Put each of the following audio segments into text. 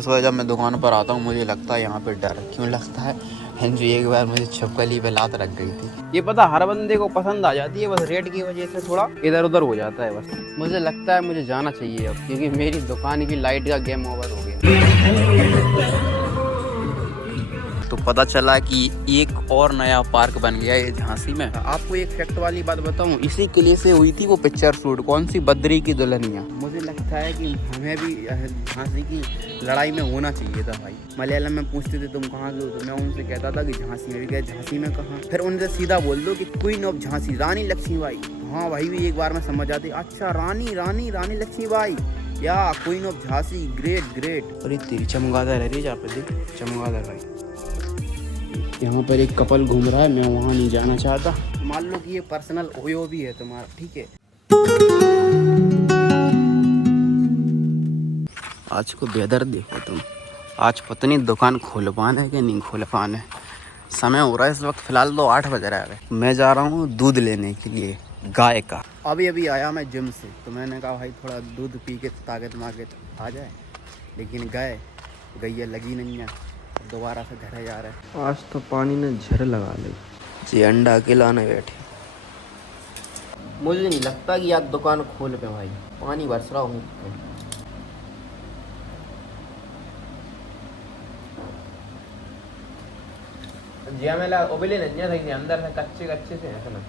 इस वजह जब मैं दुकान पर आता हूँ मुझे लगता है यहाँ पे डर क्यों लगता है। जो एक बार मुझे छिपकली पे लात रख गई थी। ये पता हर बंदे को पसंद आ जाती है, बस रेट की वजह से थोड़ा इधर उधर हो जाता है बस। मुझे लगता है मुझे जाना चाहिए अब, क्योंकि मेरी दुकान की लाइट का गेम ओवर हो गया। तो पता चला कि एक और नया पार्क बन गया है झांसी में। आपको एक फैक्ट वाली बात बताऊं, इसी किले से हुई थी वो पिक्चर शूट, कौन सी, बद्री की दुल्हनिया। मुझे लगता है कि हमें भी झांसी की लड़ाई में होना चाहिए था भाई। मलयालम में पूछते थे तुम कहाँ के हो, तो मैं उनसे कहता था कि झांसी में। भी झांसी में कहाँ, फिर उनसे सीधा बोल दो कि क्वीन ऑफ झांसी रानी लक्ष्मीबाई। हाँ भाई भी एक बार में समझ आती, अच्छा रानी लक्ष्मीबाई या queen of Jhansi, great great. अरे तेरी चमगादड़ है रे, जा पे देख चमगादड़ भाई। यहाँ पर एक कपल घूम रहा है, मैं वहाँ नहीं जाना चाहता। मान लो कि ये पर्सनल ओयो भी है तुम्हारा, ठीक है। आज को बेदर देखो तुम, आज पता नहीं दुकान खोल पाना है कि नहीं खोल पाना है। समय हो रहा है इस वक्त फिलहाल तो 8 बज रहा है। मैं जा रहा हूँ दूध लेने के लिए गाय का। अभी आया मैं जिम से, तो मैंने कहा भाई थोड़ा दूध पी के ताकत माकत आ जाए, लेकिन गैया लगी नहीं है, दोबारा से घर जा रहे हैं। आज तो पानी ने झर लगा ली जी, अंडा खिलाने बैठे। मुझे नहीं लगता कि आज दुकान खोल पे भाई, पानी बरस रहा हूँ। जी मेला ओबिले नहीं है, अंदर से कच्चे से है समझ।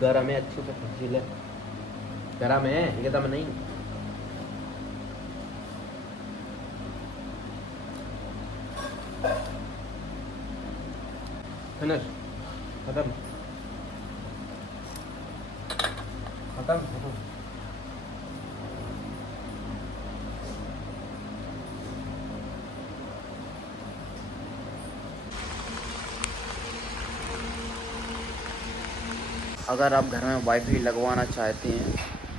गरम है, अच्छी से फंसी ले, गरम है एकदम नहीं। फिनिश, खत्म। अगर आप घर में वाईफाई लगवाना चाहते हैं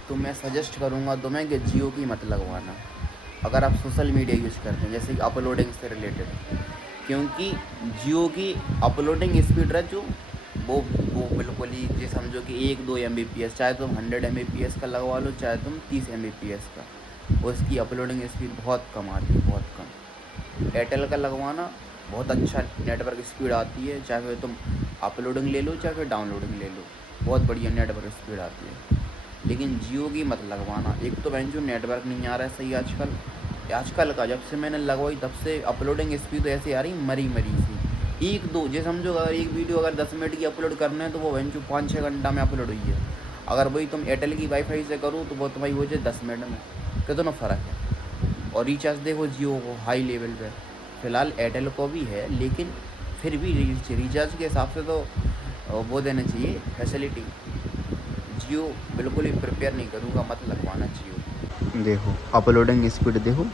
तो मैं सजेस्ट करूंगा तुम्हें कि जियो की मत लगवाना, अगर आप सोशल मीडिया यूज़ करते हैं, जैसे कि अपलोडिंग से रिलेटेड। क्योंकि जियो की अपलोडिंग स्पीड है जो वो बिल्कुल ही ये समझो कि 1-2 Mbps, चाहे तुम 100 Mbps का लगवा लो, चाहे तुम 30 Mbps का, उसकी अपलोडिंग स्पीड बहुत कम आती है, बहुत कम। एयरटेल का लगवाना बहुत अच्छा नेटवर्क स्पीड आती है, चाहे फिर तुम अपलोडिंग ले लो चाहे फिर डाउनलोडिंग ले लो, बहुत बढ़िया नेटवर्क स्पीड आती है। लेकिन जियो की मत लगवाना, एक तो बहन जो नेटवर्क नहीं आ रहा है सही आजकल का, जब से मैंने लगवाई तब से अपलोडिंग स्पीड तो ऐसी आ रही मरी सी। एक दो जो समझो, अगर एक वीडियो अगर 10 मिनट की अपलोड करना है तो वो बहन जो 5-6 घंटा में अपलोड हुई है। अगर वही तुम एयरटेल की वाईफाई से करो तो वो तुम्हारी हो जाए 10 मिनट में, कितना फ़र्क है। और रिचार्ज देखो जियो को हाई लेवल पे, फ़िलहाल एयरटेल को भी है, लेकिन फिर भी रिचार्ज के हिसाब से तो वो देना चाहिए फैसिलिटी। जियो बिल्कुल ही प्रिपेयर नहीं करूँगा, मत लगवाना जियो। देखो अपलोडिंग स्पीड देखो,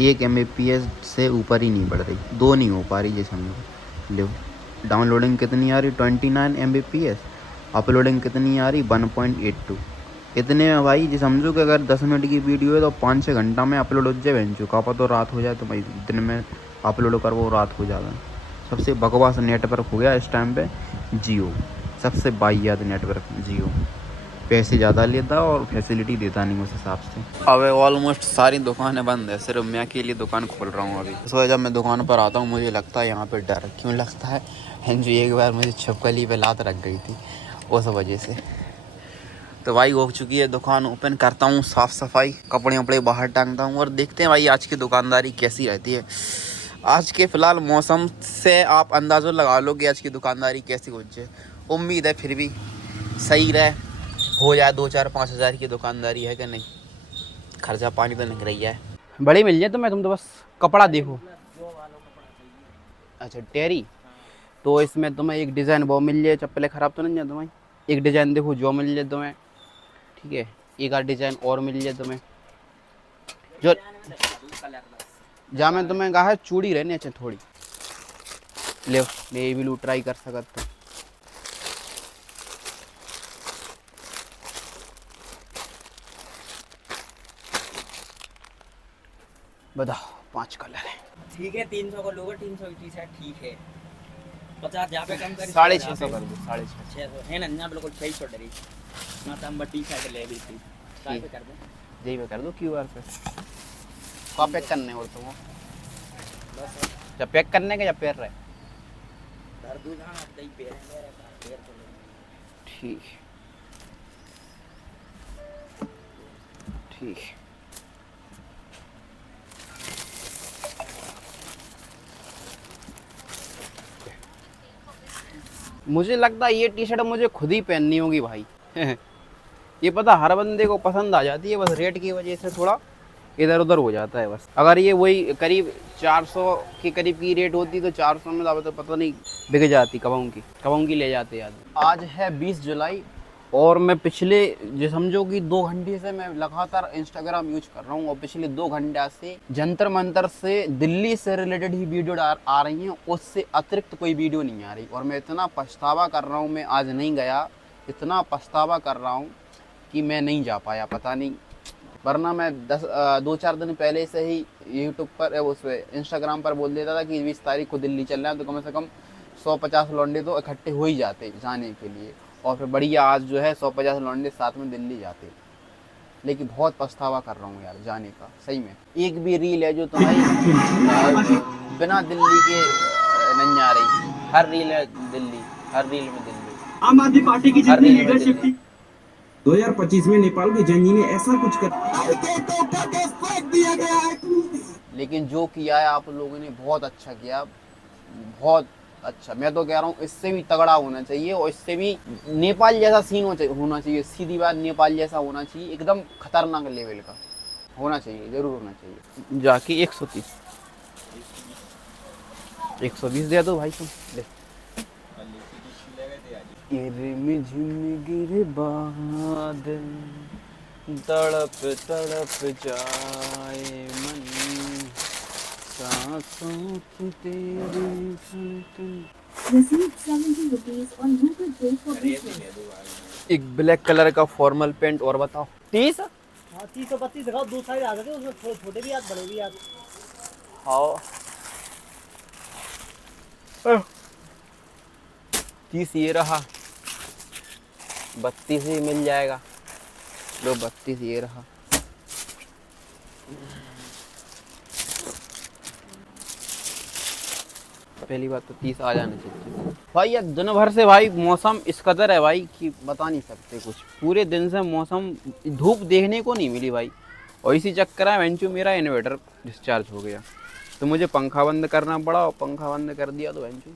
1 Mbps से ऊपर ही नहीं बढ़ रही, 2 नहीं हो पा रही ये समझो। देखो डाउनलोडिंग कितनी आ रही, 29 Mbps, अपलोडिंग कितनी आ रही, 1.82। इतने में भाई जी समझो कि अगर 10 मिनट की वीडियो है तो 5-6 घंटा में अपलोड हो जाए, बहन चुका तो रात हो जाए, तो भाई दिन में अपलोड कर वो रात हो जाएगा। सबसे बकवास नेटवर्क हो गया इस टाइम पे जियो, सबसे वाहियात नेटवर्क जियो। पैसे ज़्यादा लेता और फैसिलिटी देता नहीं उस हिसाब से। अब ऑलमोस्ट सारी दुकानें बंद है, सिर्फ मैं अकेली दुकान खोल रहा हूँ अभी। इस वजह जब मैं दुकान पर आता हूँ मुझे लगता है यहाँ पे डर क्यों लगता है। जो एक बार मुझे छिपकली पे लात रख गई थी उस वजह से। तो भाई हो चुकी है दुकान ओपन, करता हूँ साफ़ सफाई, कपड़े वपड़े बाहर टांगता हूँ और देखते हैं भाई आज की दुकानदारी कैसी रहती है। आज के फ़िलहाल मौसम से आप अंदाज़ा लगा लो कि आज की दुकानदारी कैसी हो जाए। उम्मीद है फिर भी सही रहे, हो जाए 2-4-5 हज़ार की दुकानदारी है कि नहीं, खर्चा पानी तो निकल रही है। बड़ी मिल जाए तो मैं तुम तो बस कपड़ा देखो। अच्छा टेरी, तो इसमें तुम्हें एक डिज़ाइन वो मिल जाए, चप्पलें ख़राब तो नहीं जाए तुम्हें। एक डिज़ाइन देखो जो मिल जाए तुम्हें, ठीक है। एक आध डिज़ाइन और मिल जाए तुम्हें जो जा मैं तुम्हें कहा है चूड़ी रहनी अच्छे थोड़ी ले ये भी लू ट्राई कर सकते। बताओ 5 कलर है। ठीक है 300 को लोगे, 300 की टी शर्ट ठीक है। 50 जहाँ पे कम कर 650 कर दो, 650 600 है ना, यहाँ पे लोग 600 डरी ना तो हम टी शर्ट ले भी थी काय पे कर दे यही पे कर दो क्यूआर पे। कहाँ पैक करने और तुम बस जब पैक करने के जब पैर रहे धर दूँ जहाँ अब दही पैर मेरे पैर तो ले। ठीक ठीक। मुझे लगता है ये टी शर्ट मुझे खुद ही पहननी होगी भाई। ये पता हर बंदे को पसंद आ जाती है, बस रेट की वजह से थोड़ा इधर उधर हो जाता है बस। अगर ये वही करीब 400 के करीब की रेट होती तो 400 में तो पता नहीं बिक जाती। कबाऊँ की ले जाते आदमी। आज है 20 जुलाई और मैं पिछले जो समझो कि 2 घंटे से मैं लगातार इंस्टाग्राम यूज कर रहा हूँ और पिछले 2 घंटा से जंतर मंतर से दिल्ली से रिलेटेड ही वीडियो आ रही हैं, उससे अतिरिक्त कोई वीडियो नहीं आ रही। और मैं इतना पछतावा कर रहा हूँ, मैं आज नहीं गया, इतना पछतावा कर रहा हूँ कि मैं नहीं जा पाया, पता नहीं। वरना मैं 2-4 दिन पहले से ही यूट्यूब पर उस इंस्टाग्राम पर बोल देता था कि 20 तारीख को दिल्ली चल रहा है, तो कम से कम 150 लौंडे तो इकट्ठे हो ही जाते जाने के लिए। और फिर बढ़िया आज जो है 150 लौंडे साथ में दिल्ली जाते। लेकिन बहुत पछतावा कर रहा हूँ यार जाने का, सही में। एक भी रील है जो तुम्हारी बिना दिल्ली के नहीं आ रही। हर रील है दिल्ली, हर रील में दिल्ली। आम आदमी पार्टी की जितनी लीडरशिप थी 2025 में नेपाल की जननी ने ऐसा कुछ कर दिया गया है। लेकिन जो किया है आप लोगों ने बहुत अच्छा किया, बहुत अच्छा। मैं तो कह रहा हूँ इससे भी तगड़ा होना चाहिए और इससे भी नेपाल जैसा सीन होना चाहिए। सीधी बात, नेपाल जैसा होना चाहिए, एकदम खतरनाक लेवल का होना चाहिए, जरूर होना चाहिए। जाके 130 120 दे दो भाई तुम ले। गिर बादल तड़प तड़प जाए मन, सांसों की तेरी धड़कन। Received 70 rupees on Google Pay for business. एक ब्लैक कलर का फॉर्मल पैंट और बताओ 30। हाँ 30 और 32 दिखाओ, 2 साइज आ गए उसमें, छोटे भी याद बड़े भी याद। हाँ 30 ये रहा, 32 ही मिल जाएगा। लो 32 ये रहा। पहली बात तो 30 आ जाना चाहिए भाई। यार दिन भर से भाई मौसम इस कदर है भाई कि बता नहीं सकते कुछ। पूरे दिन से मौसम, धूप देखने को नहीं मिली भाई। और इसी चक्कर में वेंचू मेरा इन्वर्टर डिस्चार्ज हो गया तो मुझे पंखा बंद करना पड़ा, और पंखा बंद कर दिया तो वेंचू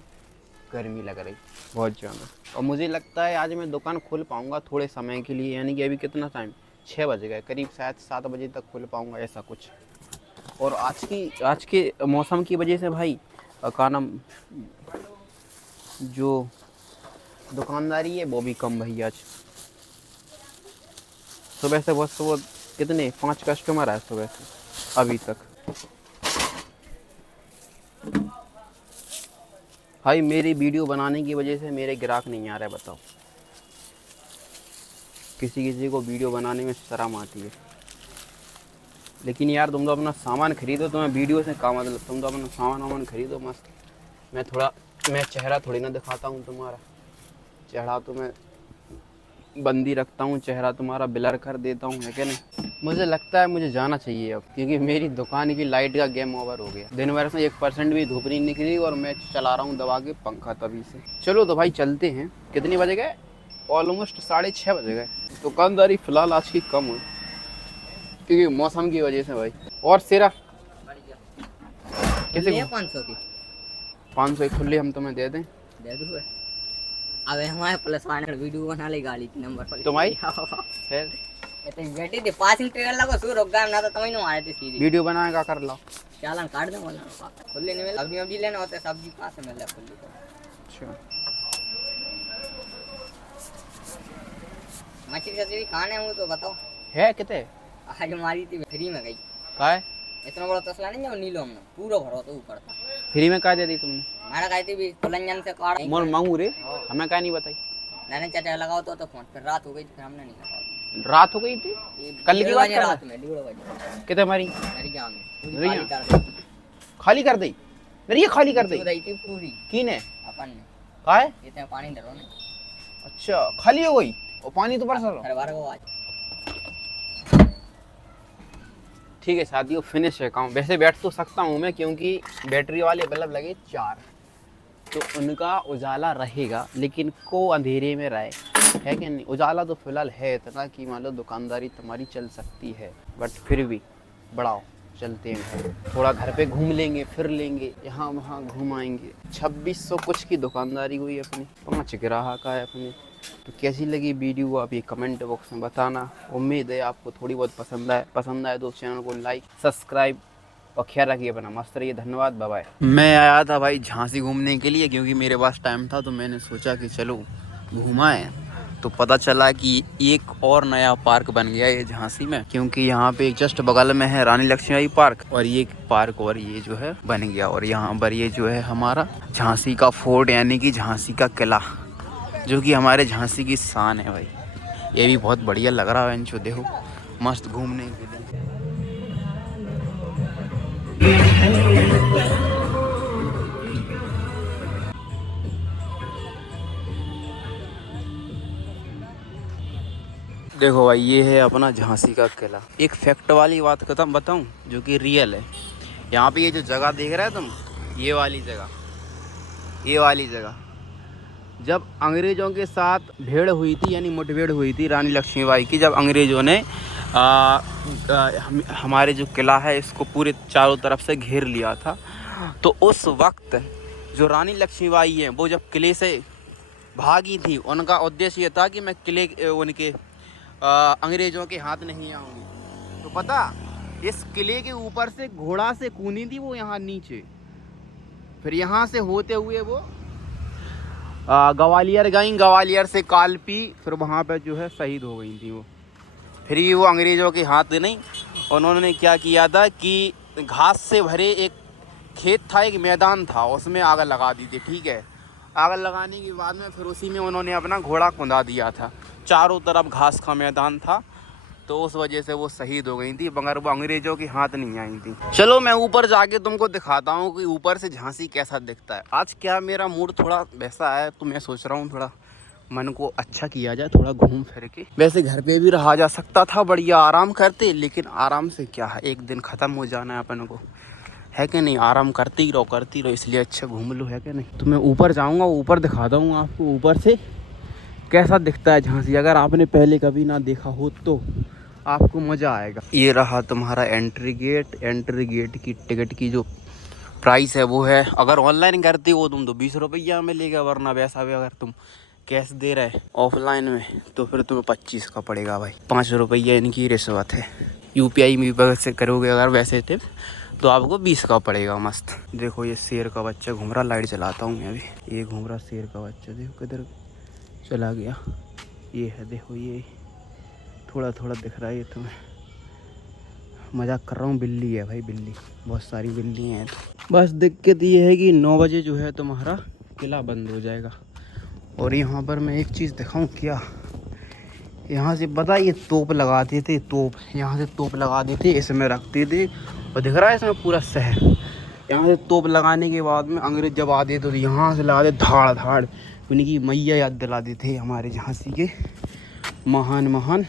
गर्मी लग रही बहुत ज़्यादा। और मुझे लगता है आज मैं दुकान खोल पाऊँगा थोड़े समय के लिए, यानी कि अभी कितना टाइम 6 बज गए, करीब शायद 7 बजे तक खोल पाऊँगा ऐसा कुछ। और आज के मौसम की वजह से भाई का नाम जो दुकानदारी है वो भी कम भाई। आज सुबह से बहुत कितने 5 कस्टमर आए सुबह से अभी तक। भाई मेरी वीडियो बनाने की वजह से मेरे ग्राहक नहीं आ रहे, बताओ। किसी को वीडियो बनाने में शर्म आती है। लेकिन यार तुम तो अपना सामान खरीदो, तुम्हें वीडियो से क्या मतलब। तुम तो अपना सामान खरीदो मस्त। मैं चेहरा थोड़ी ना दिखाता हूँ तुम्हारा, चेहरा तो मैं बंदी रखता हूँ, चेहरा तुम्हारा ब्लर कर देता हूँ, है क्या नहीं। मुझे लगता है मुझे जाना चाहिए अब, क्योंकि मेरी दुकान की लाइट का गेम ओवर हो गया। दिन भर से 1% भी धूप नहीं निकली और मैं चला रहा हूँ दबा के पंखा तभी से। चलो तो भाई चलते हैं। कितने बजे गए? ऑलमोस्ट 6:30 बजे गए। दुकानदारी फिलहाल आज की कम हुई क्योंकि मौसम की वजह से भाई। और सिरा कैसे 500 की 500 खुले हम तुम्हें दे दें? दे दो। अबे हमारे प्लस वाले वीडियो बना ले गाड़ी की नंबर पर तुम्हारी फिर तो बेटी दे पासिंग ट्रेलर लगो सु रोक गाम ना तो तुम्हें नो आए थे सीधी वीडियो बनाएगा कर लो। चालान काट दे बोला खुले नहीं मिला। अभी लेना होता है सब्जी कहां से मिले खुली को। अच्छा मछली कचौरी खाने हूँ तो बताओ। है कितने आज हमारी थी फ्री में गई। का है इतना बड़ा तसला नहीं जो नीलो हमने पूरा भरो तो ऊपर था। फ्री में का दे दी तुमने हमारा कहती थी भी कुलंजन से काट मोर मांगू रे हमें का नहीं बताई मैंने चाचा लगाओ तो फोन फिर रात हो गई फिर हमने नहीं लगाया। रात हो गई थी कल की बात कर रात में 1:30 बजे कितने हमारी मेरी जान पूरी मेरी खाली जान? कर दी। खाली कर दी मेरी ये खाली कर दी रही थी पूरी की ने अपन ने का है इतने पानी डरो ने अच्छा खाली हो गई और पानी तो बरसा रहा हर बार को आज ठीक है साथियों फिनिश है काम वैसे बैठ तो सकता हूँ मैं क्योंकि बैटरी वाले बल्ब लगे 4 तो उनका उजाला रहेगा लेकिन को अंधेरे में रहे है कि नहीं उजाला तो फिलहाल है इतना कि मान लो दुकानदारी तुम्हारी चल सकती है बट फिर भी बढ़ाओ चलते हैं थोड़ा घर पे घूम लेंगे फिर लेंगे यहाँ वहाँ घुमाएंगे 2600 कुछ की दुकानदारी हुई अपनी 5 ग्राहक आए अपने तो कैसी लगी वीडियो आप ये कमेंट बॉक्स में बताना उम्मीद है आपको थोड़ी बहुत पसंद आए तो चैनल को लाइक सब्सक्राइब और ख्याल रखिए अपना मस्त रहिए धन्यवाद बाय बाय। मैं आया था भाई झांसी घूमने के लिए क्योंकि मेरे पास टाइम था तो मैंने सोचा कि चलो घुमाएं तो पता चला कि एक और नया पार्क बन गया ये झांसी में क्योंकि यहाँ पे जस्ट बगल में है रानी लक्ष्मीबाई पार्क और ये पार्क और ये जो है बन गया और यहाँ पर ये जो है हमारा झांसी का फोर्ट यानी कि झांसी का किला जो कि हमारे झांसी की शान है भाई ये भी बहुत बढ़िया लग रहा है इनको देखो मस्त घूमने के लिए। देखो भाई ये है अपना झांसी का किला एक फैक्ट वाली बात का बताऊं जो कि रियल है यहाँ पे ये जो जगह देख रहे हो तुम ये वाली जगह जब अंग्रेज़ों के साथ भेड़ हुई थी यानी मुठभेड़ हुई थी रानी लक्ष्मीबाई की जब अंग्रेज़ों ने हमारे जो किला है इसको पूरे चारों तरफ से घेर लिया था तो उस वक्त जो रानी लक्ष्मीबाई हैं वो जब किले से भागी थी उनका उद्देश्य ये था कि मैं किले उनके अंग्रेज़ों के हाथ नहीं आऊँगी तो पता इस किले के ऊपर से घोड़ा से कूदी थी वो यहाँ नीचे फिर यहाँ से होते हुए वो ग्वालियर गई ग्वालियर से कालपी फिर वहाँ पे जो है शहीद हो गई थी वो फिर वो अंग्रेज़ों के हाथ नहीं उन्होंने क्या किया था कि घास से भरे एक खेत था एक मैदान था उसमें आग लगा दी थी ठीक है आग लगाने के बाद में फिर उसी में उन्होंने अपना घोड़ा कुंदा दिया था चारों तरफ घास का मैदान था तो उस वजह से वो शहीद हो गई थी मगर वो अंग्रेज़ों के हाथ नहीं आई थी। चलो मैं ऊपर जाके तुमको दिखाता हूँ कि ऊपर से झांसी कैसा दिखता है। आज क्या मेरा मूड थोड़ा वैसा है तो मैं सोच रहा हूँ थोड़ा मन को अच्छा किया जाए थोड़ा घूम फिर के वैसे घर पे भी रहा जा सकता था बढ़िया आराम करते लेकिन आराम से क्या है एक दिन ख़त्म हो जाना है अपन को है कि नहीं आराम करती रहो इसलिए अच्छा घूम लो है कि नहीं। तो मैं ऊपर जाऊँगा ऊपर दिखाता हूँ आपको ऊपर से कैसा दिखता है झांसी अगर आपने पहले कभी ना देखा हो तो आपको मज़ा आएगा। ये रहा तुम्हारा एंट्री गेट की टिकट की जो प्राइस है वो है अगर ऑनलाइन करते हो तुम तो 20 रुपया मिलेगा वरना वैसा भी अगर तुम कैश दे रहे ऑफलाइन में तो फिर तुम्हें 25 का पड़ेगा भाई 5 रुपया इनकी रिश्वत है। UPI में से करोगे अगर वैसे थे तो आपको 20 का पड़ेगा मस्त। देखो ये शेर का बच्चा घूम रहा लाइट चलाता हूँ मैं अभी ये घूम रहा शेर का बच्चा देखो किधर चला गया ये है देखो ये थोड़ा दिख रहा है ये तुम्हें मजाक कर रहा हूँ बिल्ली है भाई बिल्ली बहुत सारी बिल्ली हैं बस दिक्कत ये है कि 9 बजे जो है तुम्हारा किला बंद हो जाएगा। और यहाँ पर मैं एक चीज़ दिखाऊँ क्या यहाँ से पता ये तोप लगाते थे तोप यहाँ से तोप लगा देते इसमें रखते थे और दिख रहा है इसमें पूरा शहर यहाँ से तोप लगाने के बाद में अंग्रेज जब आते तो यहाँ से लगा दे धाड़ उनकी मैया याद दिला देते हमारे झांसी के महान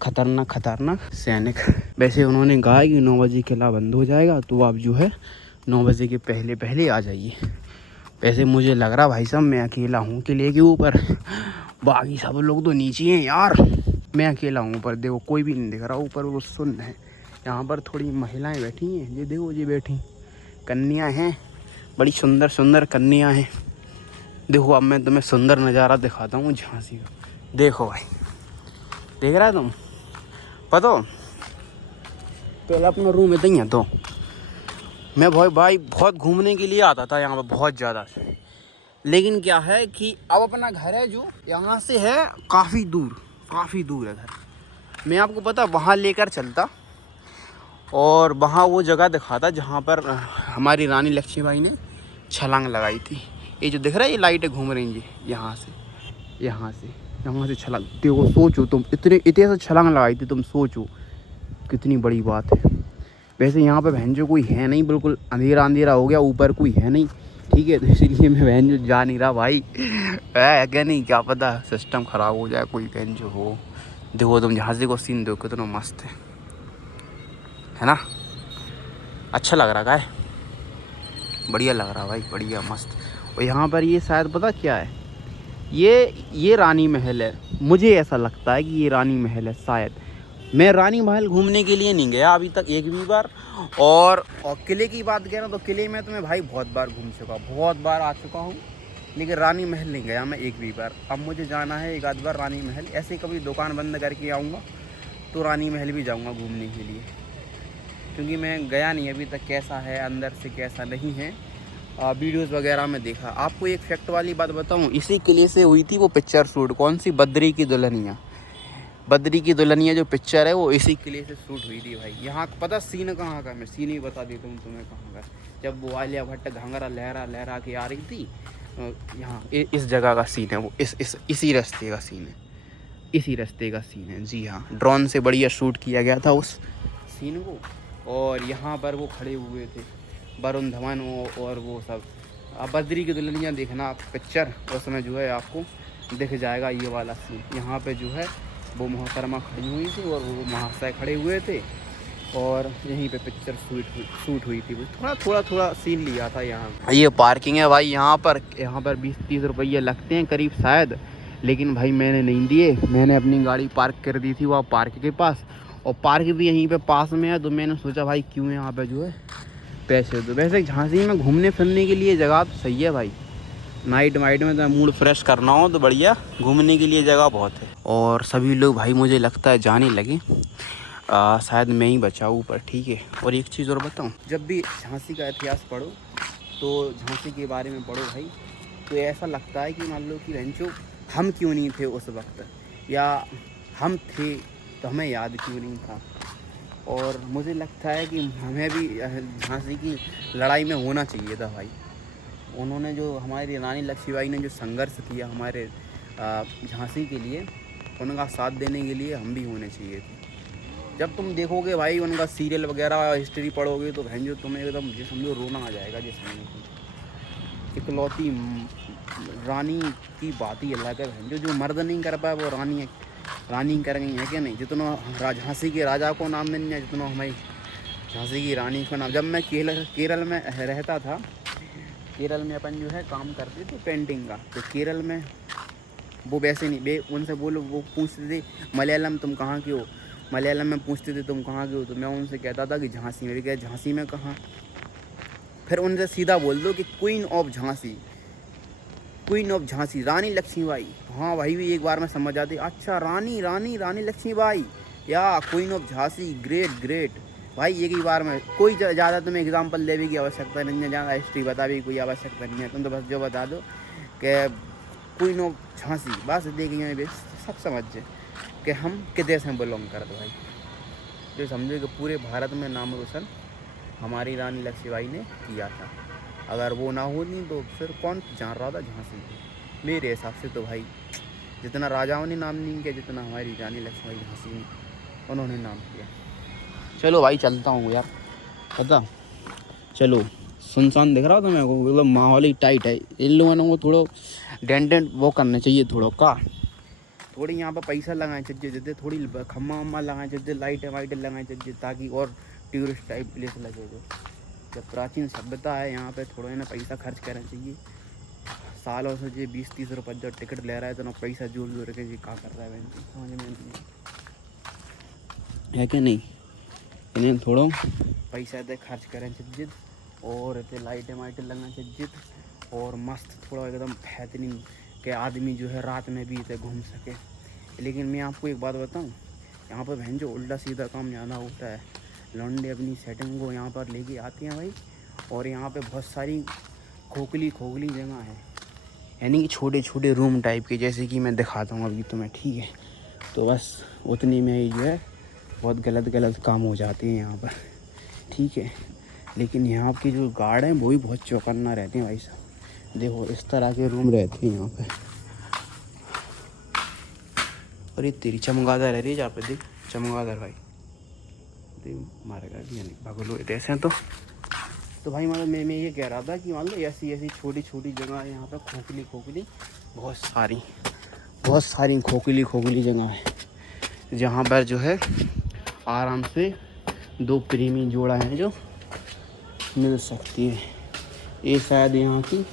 खतरनाक सैनिक। वैसे उन्होंने कहा कि 9 बजे किला बंद हो जाएगा तो आप जो है 9 बजे के पहले आ जाइए। वैसे मुझे लग रहा भाई साहब मैं अकेला हूँ किले के ऊपर बाकी सब लोग तो नीचे हैं यार मैं अकेला हूँ ऊपर देखो कोई भी नहीं दिख रहा ऊपर वो सुन्न है। यहाँ पर थोड़ी महिलाएं बैठी हैं ये देखो ये बैठी कन्या हैं बड़ी सुंदर कन्या हैं। देखो अब मैं तुम्हें सुंदर नज़ारा दिखाता हूँ झांसी का देखो भाई देख रहा है तुम पता पहले अपना रूम इतना ही है तो मैं भाई बहुत घूमने के लिए आता था यहाँ पर बहुत ज़्यादा लेकिन क्या है कि अब अपना घर है जो यहाँ से है काफ़ी दूर है घर। मैं आपको पता वहाँ लेकर चलता और वहाँ वो जगह दिखाता जहाँ पर हमारी रानी लक्ष्मीबाई ने छलांग लगाई थी। ये जो दिख रहा है ये लाइटें घूम रही हैं यहाँ से छलांग। देखो सोचो तुम इतने से छलांग लगाई थी, तुम सोचो कितनी बड़ी बात है। वैसे यहाँ पे बहन जो कोई है नहीं, बिल्कुल अंधेरा हो गया, ऊपर कोई है नहीं, ठीक है। तो इसीलिए मैं बहन जो जा नहीं रहा भाई, है क्या नहीं, क्या पता सिस्टम ख़राब हो जाए, कोई बहन जो हो। देखो तुम झांसी को सीन देखो कितना मस्त है ना, अच्छा लग रहा है, बढ़िया लग रहा भाई, बढ़िया मस्त। और यहाँ पर ये शायद पता क्या है, ये रानी महल है, मुझे ऐसा लगता है कि ये रानी महल है शायद। मैं रानी महल घूमने के लिए नहीं गया अभी तक एक भी बार। और किले की बात करें तो किले में तो मैं भाई बहुत बार घूम चुका, बहुत बार आ चुका हूँ, लेकिन रानी महल नहीं गया मैं एक भी बार। अब मुझे जाना है एक आध बार रानी महल, ऐसे कभी दुकान बंद करके आऊँगा तो रानी महल भी जाऊँगा घूमने के लिए, क्योंकि मैं गया नहीं अभी तक, कैसा है अंदर से कैसा नहीं है, वीडियोस वगैरह में देखा। आपको एक फैक्ट वाली बात बताऊं, इसी किले से हुई थी वो पिक्चर शूट, कौन सी, बद्री की दुल्हनिया जो पिक्चर है वो इसी किले से शूट हुई थी भाई। यहाँ पता सीन कहाँ का, मैं सीन ही बता देता हूँ तुम्हें कहाँ का। जब वो आलिया भट्ट घाघरा लहरा के आ रही थी, यहाँ इस जगह का सीन है वो, इसी रास्ते का सीन है जी हाँ। ड्रोन से बढ़िया शूट किया गया था उस सीन को। और यहाँ पर वो खड़े हुए थे वरुण धवन और वो सब। अब बद्री की दुल्हनिया देखना पिक्चर, उसमें जो है आपको दिख जाएगा ये वाला सीन। यहाँ पे जो है वो मोहतरमा खड़ी हुई थी और वो महाशय खड़े हुए थे, और यहीं पे पिक्चर शूट हुई थी। थोड़ा सीन लिया था यहाँ। ये पार्किंग है भाई, यहाँ पर 20-30 रुपये लगते हैं करीब शायद, लेकिन भाई मैंने नहीं दिए, मैंने अपनी गाड़ी पार्क कर दी थी वहाँ पार्क के पास, और पार्क भी यहीं पे पास में है, तो मैंने सोचा भाई क्यों यहाँ पे जो है पैसे दो। वैसे झांसी में घूमने फिरने के लिए जगह तो सही है भाई, नाइट में तो मूड फ्रेश करना हो तो बढ़िया घूमने के लिए जगह बहुत है। और सभी लोग भाई मुझे लगता है जाने लगे, शायद मैं ही बचा ऊपर, ठीक है। और एक चीज़ और बताऊँ, जब भी झांसी का इतिहास पढ़ो तो झांसी के बारे में पढ़ो भाई, तो ऐसा लगता है कि मान लो कि बहनचोद हम क्यों नहीं थे उस वक्त, या हम थे तो हमें याद क्यों नहीं था। और मुझे लगता है कि हमें भी झांसी की लड़ाई में होना चाहिए था भाई। उन्होंने जो हमारी रानी लक्ष्मीबाई ने जो संघर्ष किया हमारे झांसी के लिए, उनका साथ देने के लिए हम भी होने चाहिए थे। जब तुम देखोगे भाई उनका सीरियल वगैरह हिस्ट्री पढ़ोगे तो बहन जो तुम्हें एकदम जो समझो रोना आ जाएगा। जैसे इकलौती रानी की बात ही अलग है बहन, जो मर्द नहीं कर पाए वो रानी कर गई है क्या नहीं। जितना झांसी के राजा को नाम नहीं है, जितना हमारी झांसी की रानी को नाम। जब मैं केरल में रहता था, केरल में अपन जो है काम करते थे पेंटिंग का, तो केरल में वो वैसे नहीं, उनसे बोलो, वो पूछते थे मलयालम तुम कहाँ के हो, मलयालम में पूछते थे तुम कहाँ के हो, तो मैं उनसे कहता था कि झांसी में। क्या झांसी में कहाँ? फिर उनसे सीधा बोल दो कि क्वीन ऑफ झांसी रानी लक्ष्मीबाई। हाँ भाई भी एक बार में समझ आती, अच्छा रानी लक्ष्मीबाई या क्वीन ऑफ झांसी, ग्रेट भाई एक ही बार में। कोई ज़्यादा तुम्हें एग्जांपल देने की आवश्यकता नहीं है, ज़्यादा हिस्ट्री बताने की कोई आवश्यकता नहीं है। तुम तो बस जो बता दो कि क्वीन ऑफ झांसी, बस देखिए सब समझ जाए कि हम किस देश में बिलोंग करते भाई। जो समझो कि पूरे भारत में नाम रोशन हमारी रानी लक्ष्मीबाई ने किया था। अगर वो ना होती तो फिर कौन जान रहा था झांसी को। मेरे हिसाब से तो भाई जितना राजाओं ने नाम नहीं किया, जितना हमारी रानी लक्ष्मीबाई झांसी ने उन्होंने नाम किया। चलो भाई चलता हूँ यार, पता चलो सुनसान दिख रहा था मेरे को, मतलब माहौल ही टाइट है। इन लोगों को थोड़ा डेंटेंट वो करना चाहिए, थोड़ी यहाँ पर पैसा लगाए चाहिए, जितने थोड़ी खम्मा वम्मा लगाए चाहिए, लाइटें लगाए चाहिए, ताकि और टूरिस्ट टाइप प्लेस लगे। जब प्राचीन सभ्यता है यहाँ पे, थोड़ा ना पैसा खर्च करना चाहिए। सालों से जो 20-30 रुपये जो टिकट ले रहा है, तो ना पैसा जोड़ के जी क्या कर रहा है समझ में नहीं है क्या नहीं। इन्हें थोड़ा पैसा इतने खर्च करें चाहिए, और इतने लाइटें लगना चाहिए, और मस्त थोड़ा एकदम बेहतरीन के आदमी जो है रात में भी इतने घूम सके। लेकिन मैं आपको एक बात बताऊं, यहाँ पर बहन जो उल्टा सीधा काम ज़्यादा होता है। लौंडे अपनी सेटिंग को यहाँ पर लेके आते हैं भाई, और यहाँ पे बहुत सारी खोखली जगह है। यानी कि छोटे छोटे रूम टाइप के, जैसे कि मैं दिखाता हूँ अभी तुम्हें, ठीक है। तो बस उतनी में ही जो है बहुत गलत काम हो जाते हैं यहाँ पर, ठीक है। लेकिन यहाँ के जो गार्ड हैं वो भी बहुत चौकन्ना रहते हैं भाई साहब। देखो इस तरह के रूम रहते हैं यहाँ पे। और ये तेरी चमगादड़ है रे, जहाँ पे देख चमगादड़ भाई, देख मारेगा भी यानी भगलो ऐसे हैं। तो भाई मतलब मैं ये कह रहा था कि मान लो ऐसी छोटी छोटी जगह है यहाँ पे, खोखली बहुत सारी खोखली जगह है जहाँ पर जो है आराम से 2 प्रेमी जोड़ा हैं जो मिल सकती है। ये शायद यहाँ की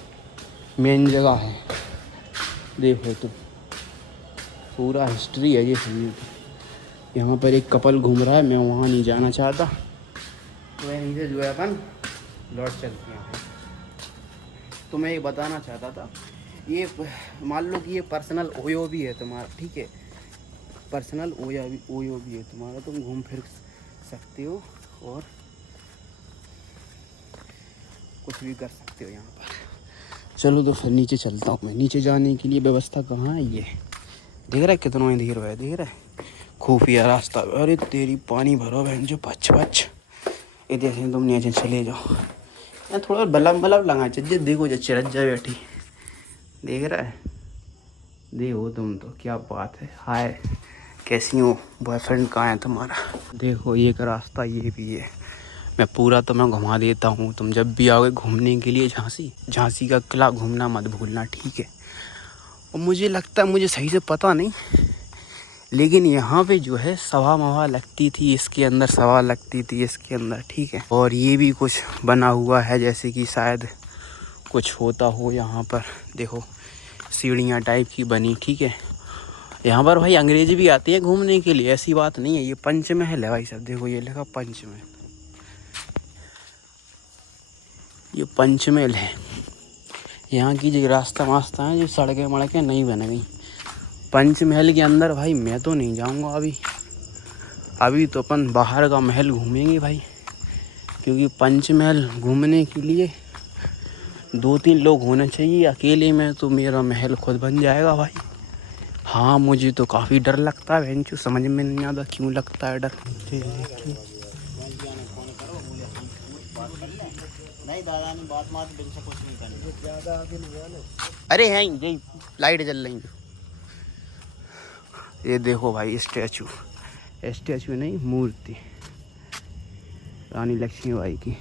मेन जगह है। देखो तो पूरा हिस्ट्री है ये समझो। यहाँ पर एक कपल घूम रहा है, मैं वहाँ नहीं जाना चाहता, तो यहीं से जो है अपन लौट चलते हैं। तो मैं ये बताना चाहता था, ये मान लो कि ये पर्सनल ओयो भी है तुम्हारा, ठीक है, पर्सनल ओयो भी है तुम्हारा, तुम घूम फिर सकते हो और कुछ भी कर सकते हो यहाँ पर। चलो तो फिर नीचे चलता हूँ मैं। नीचे जाने के लिए व्यवस्था कहाँ है, ये देख रहा है कितना अंधेर है, देख रहा है खुफिया रास्ता। अरे तेरी पानी भरो बहन जो पच इधर से तुम नीचे चले जाओ। यार थोड़ा बल्ब लगा चाहिए, देखो जो चिरज्जा बैठी, देख रहा है, देखो तुम तो क्या बात है। हाय कैसी हो, बॉयफ्रेंड कहाँ है तुम्हारा। देखो ये का रास्ता ये भी है, मैं पूरा तुम्हें घुमा देता हूँ। तुम जब भी आओगे घूमने के लिए झांसी का किला घूमना मत भूलना, ठीक है। और मुझे लगता है, मुझे सही से पता नहीं, लेकिन यहाँ पे जो है सभा लगती थी इसके अंदर, सभा लगती थी इसके अंदर, ठीक है। और ये भी कुछ बना हुआ है जैसे कि शायद कुछ होता हो यहाँ पर। देखो सीढ़ियाँ टाइप की बनी, ठीक है। यहाँ पर भाई अंग्रेज भी आते हैं घूमने के लिए, ऐसी बात नहीं है। ये पंचमहल है भाई साहब, देखो ये लिखा पंचमहल, ये पंचमहल है। यहाँ की जो रास्ता वास्ता है, जो सड़कें मड़कें नहीं बन गई। पंचमहल के अंदर भाई मैं तो नहीं जाऊँगा अभी तो अपन बाहर का महल घूमेंगे भाई, क्योंकि पंचमहल घूमने के लिए 2-3 लोग होने चाहिए। अकेले में तो मेरा महल खुद बन जाएगा भाई। हाँ मुझे तो काफ़ी डर लगता है बहन, समझ में नहीं आता क्यों लगता है डर। नहीं दादा ने बात मार बिल से कुछ नहीं करना, ज़्यादा आगे नहीं जाना। अरे हैं यही लाइट जल रही है। ये देखो भाई स्टैचू नहीं मूर्ति रानी लक्ष्मीबाई की।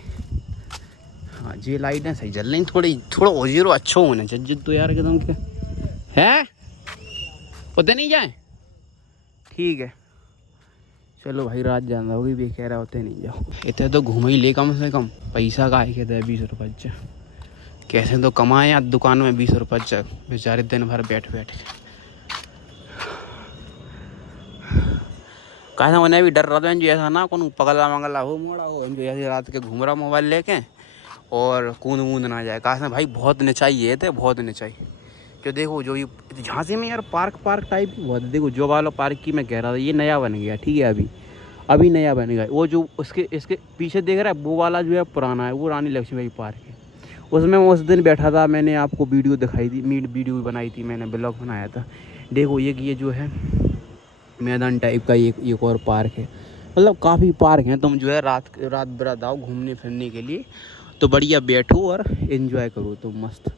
हाँ ये लाइटें सही जल रही, थोड़ा ओजीरो अच्छा होना चाहिए तो यार एकदम। क्या है उधर नहीं जाए, ठीक है चलो भाई, रात जाना होगी भी कह रहा होते नहीं जाओ। इतने तो घूम ही ले कम से कम, पैसा का कहते हैं 20 रुपये कैसे तो कमाए यार दुकान में 20 रुपये बेचारे दिन भर बैठ कहा उन्हें भी डर रहा था जो ऐसा ना कौन पगला मंगला हो मोड़ा हो जो ऐसे रात के घूम रहा मोबाइल लेके और कूद वूद ना जाए। कहा भाई बहुत नचाई ये थे, बहुत नचाई। जो देखो जो ये झांसी में यार पार्क टाइप की बहुत, देखो जो वाला पार्क की मैं कह रहा था ये नया बन गया, ठीक है, अभी नया बन गया। वो जो इसके पीछे देख रहा है वो वाला जो है पुराना है, वो रानी लक्ष्मीबाई पार्क है। उसमें उस दिन बैठा था, मैंने आपको वीडियो दिखाई थी, वीडियो बनाई थी, मैंने ब्लॉग बनाया था। देखो ये जो है मैदान टाइप का एक और पार्क है। मतलब काफ़ी पार्क हैं, तुम जो है रात बरात आओ घूमने फिरने के लिए तो बढ़िया बैठो और इन्जॉय करो तुम मस्त,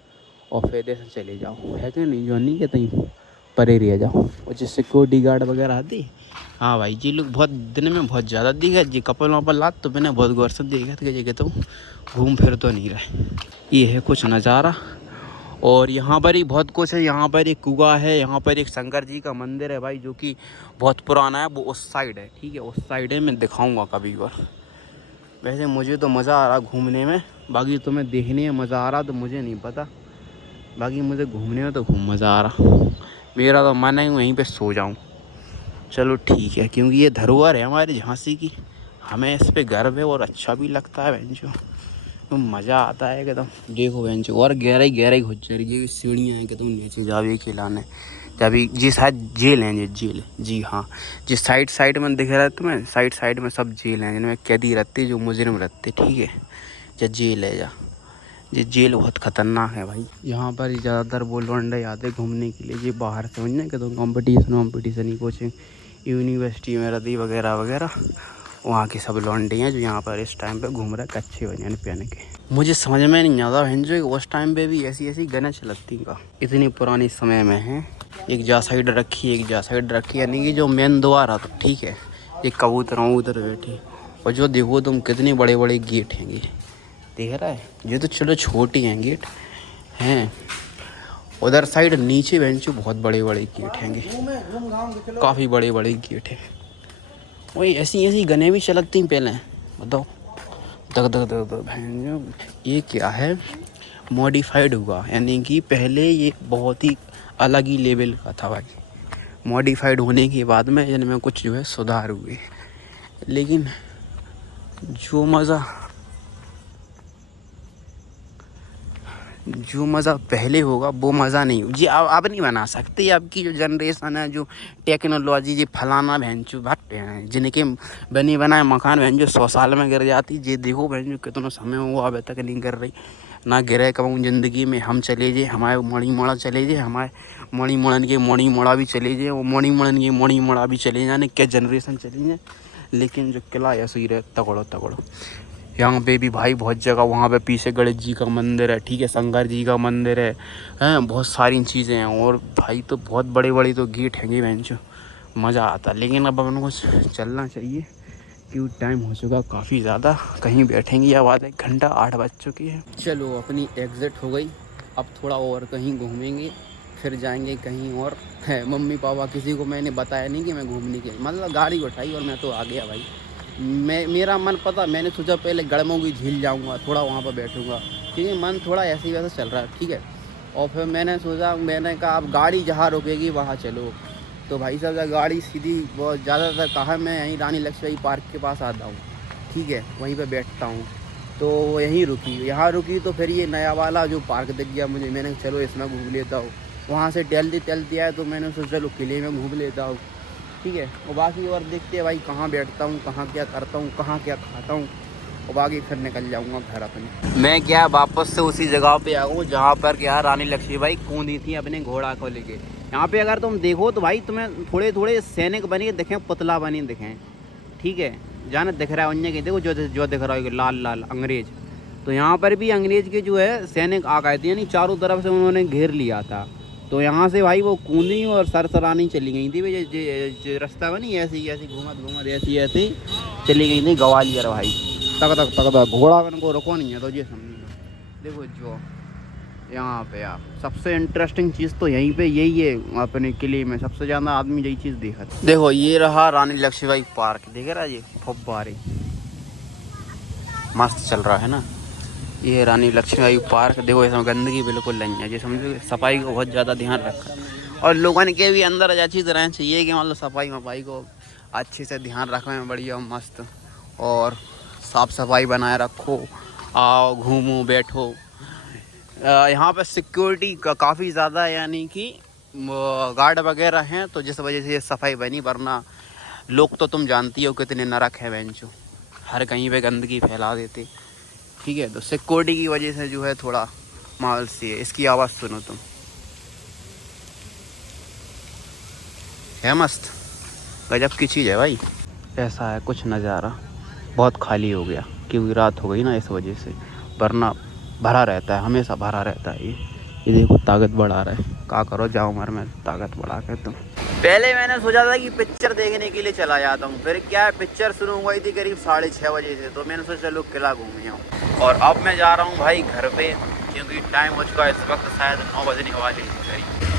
और फायदे से चले जाओ, है कि नहीं। जो नहीं कहते ही परे रह जाओ। और जो सिक्योरिटी गार्ड वगैरह आती, हाँ भाई ये लोग बहुत दिन में बहुत ज़्यादा दिखा जी, कपल वपल लात तो मैंने बहुत गौर से देखा था कि तुम घूम फिर तो नहीं रहे। ये है कुछ नज़ारा। और यहाँ पर ही बहुत कुछ है, यहाँ पर एक कुआं है, यहाँ पर एक शंकर जी का मंदिर है भाई जो कि बहुत पुराना है, वो उस साइड है, ठीक है, उस साइड है, मैं दिखाऊंगा कभी और। वैसे मुझे तो मज़ा आ रहा घूमने में, बाकी तुम्हें देखने में मज़ा आ रहा तो मुझे नहीं पता, बाकी मुझे घूमने में तो खूब मज़ा आ रहा। मेरा तो मन है वहीं पे सो जाऊँ। चलो ठीक है, क्योंकि ये धरोहर है हमारी झांसी की, हमें इस पर गर्व है और अच्छा भी लगता है बेंचो, तो मज़ा आता है एकदम। देखो बेंचो और गहराई घुस जा रही है, सीढ़ियाँ हैं कि तुम नीचे जावे खिलाने जब जी शायद जेल हैं, ये जेल है जी हाँ। जिस साइड में दिख रहा है तुम्हें, साइड में सब जेल हैं जिनमें कैदी रहते जो मुजरिम रहते, ठीक है, या जेल है जा ये जेल बहुत ख़तरनाक है भाई। यहाँ पर ज़्यादातर वो लौंडे आते घूमने के लिए, ये बाहर से समझने के तो कॉम्पिटिशन ही कोचिंग यूनिवर्सिटी में रदी वगैरह वगैरह, वहाँ के सब लौंडे हैं जो यहाँ पर इस टाइम पे घूम रहे कच्चे बनियान पहन के। मुझे समझ में नहीं आता जो उस टाइम पे भी ऐसी गनें चलती का इतनी पुरानी समय में है। एक जा साइड रखी एक जा साइड रखी, यानी कि जो मेन द्वार आता ठीक है, एक कबूतर बैठे, और जो देखो तुम कितने बड़े बड़े गेट हैं, ये देख रहा है, ये तो चलो छोटे हैं गेट हैं, उधर साइड नीचे बेंचो बहुत बड़े बड़े गेट हैंगे, काफ़ी बड़े बड़े गेट हैं। वही ऐसी गनें भी चलती पहले, बताओ दग बहन। ये क्या है, मॉडिफाइड हुआ, यानी कि पहले ये बहुत ही अलग ही लेवल का था भाई, मॉडिफाइड होने के बाद में इनमें कुछ जो है सुधार हुए, लेकिन जो मज़ा पहले होगा वो मज़ा नहीं जी आप नहीं बना सकते। आपकी जो जनरेशन है, जो टेक्नोलॉजी, ये फलाना बहन जो भट्ट हैं जिनके बने बनाए मकान बहन जो 100 साल में गिर जाती, ये देखो बहन जो कितना समय हुआ अभी तक नहीं गिर रही, ना गिरे कब ज़िंदगी में। हम चले जाए, हमारे मणि मोड़ा चले जाए, हमारे मणि मोड़न के मणि मोड़ा भी चले जाए, वो मणि मोड़न के मणि मोड़ा भी चले जाने, क्या जनरेशन चली जाए, लेकिन जो किला ऐसे ही रहे तगड़ो। यहाँ पे भी भाई बहुत जगह, वहाँ पे पीछे गणेश जी का मंदिर है, ठीक है, शंकर जी का मंदिर है, बहुत सारी चीज़ें हैं, और भाई तो बहुत बड़े बड़े तो गेट हैं बेंच, मज़ा आता। लेकिन अब अपन को चलना चाहिए क्योंकि टाइम हो चुका काफ़ी ज़्यादा, कहीं बैठेंगे या बाद 1 घंटा 8 बज चुकी है। चलो अपनी एग्ज़िट हो गई, अब थोड़ा और कहीं घूमेंगे, फिर जाएंगे कहीं और। है मम्मी पापा किसी को मैंने बताया नहीं कि मैं घूमने के, मतलब गाड़ी उठाई और मैं तो आ गया भाई। मेरा मन पता, मैंने सोचा पहले गड़मों की झील जाऊंगा, थोड़ा वहाँ पर बैठूंगा, क्योंकि मन थोड़ा ऐसे वैसे चल रहा है, ठीक है। और फिर मैंने कहा अब गाड़ी जहाँ रुकेगी वहाँ चलो, तो भाई साहब जब गाड़ी सीधी बहुत ज़्यादातर कहा मैं यहीं रानी लक्ष्मीबाई पार्क के पास आता हूँ, ठीक है, वहीं पर बैठता हूँ, तो यहीं रुकी, यहाँ रुकी, तो फिर ये नया वाला जो पार्क दिख गया मुझे, मैंने चलो इसमें घूम लेता हूँ। वहाँ से टहलते आए तो मैंने सोचा चलो किले में घूम लेता हूँ, ठीक है। और बाकी और देखते हैं भाई कहाँ बैठता हूँ, कहाँ क्या करता हूँ, कहाँ क्या खाता हूँ, और बाकी फिर निकल जाऊँगा घर अपने। मैं क्या वापस से उसी जगह पे आ गया जहाँ पर क्या रानी लक्ष्मीबाई कूदी थी अपने घोड़ा को लेके। यहाँ पे अगर तुम देखो तो भाई तुम्हें थोड़े थोड़े सैनिक बने दिखें, पुतला बने दिखें, ठीक है, जाने दिख रहा है उन्हें के देखो जो दिख रहा है लाल अंग्रेज, तो यहाँ पर भी अंग्रेज के जो है सैनिक आ गए थे, यानी चारों तरफ से उन्होंने घेर लिया था। तो यहाँ से भाई वो कूदी और सरसरानी चली गई थी भाई, रास्ता बनी ऐसी घूमत ऐसी चली गई थी ग्वालियर भाई, तक घोड़ा बन को रुको नहीं है, तो ये समझिए। देखो जो यहाँ पे यार सबसे इंटरेस्टिंग चीज़ तो यहीं पे यही है, अपने किले में सबसे ज़्यादा आदमी यही चीज़ देखा। देखो ये रहा रानी लक्ष्मीबाई पार्क, देख रहा है, ये फव्वारे मस्त चल रहा है ना, ये रानी लक्ष्मीबाई पार्क। देखो इसमें गंदगी बिल्कुल नहीं है, ये समझो सफाई को बहुत ज़्यादा ध्यान रखा, और लोगों के भी अंदर अच्छी तरह चाहिए कि मतलब सफाई को अच्छे से ध्यान रखें, बढ़िया मस्त, और साफ़ सफाई बनाए रखो, आओ घूमो बैठो। यहाँ पर सिक्योरिटी का काफ़ी ज़्यादा, यानी कि गार्ड वगैरह हैं, तो जिस वजह से ये सफाई बनी, वरना लोग तो तुम जानती हो कितने नरक है बेंचो, हर कहीं पे गंदगी फैला देते, ठीक है। तो सिक्योरिटी की वजह से जो है थोड़ा माहौल सी है। इसकी आवाज़ सुनो तुम, है मस्त, गजब की चीज़ है भाई। ऐसा है कुछ नज़ारा, बहुत खाली हो गया क्योंकि रात हो गई ना, इस वजह से, वरना भरा रहता है, हमेशा भरा रहता है। ये देखो ताकत बढ़ा रहा है, क्या करो जाओ मर में ताकत बढ़ा के तुम। पहले मैंने सोचा था कि पिक्चर देखने के लिए चला जाता हूँ, फिर क्या है पिक्चर शुरू हो गई थी करीब 6:30 बजे से, तो मैंने सोचा चलो किला घूम जाऊँ। और अब मैं जा रहा हूँ भाई घर पे, क्योंकि टाइम हो चुका है इस वक्त शायद 9 बजने वाले हैं।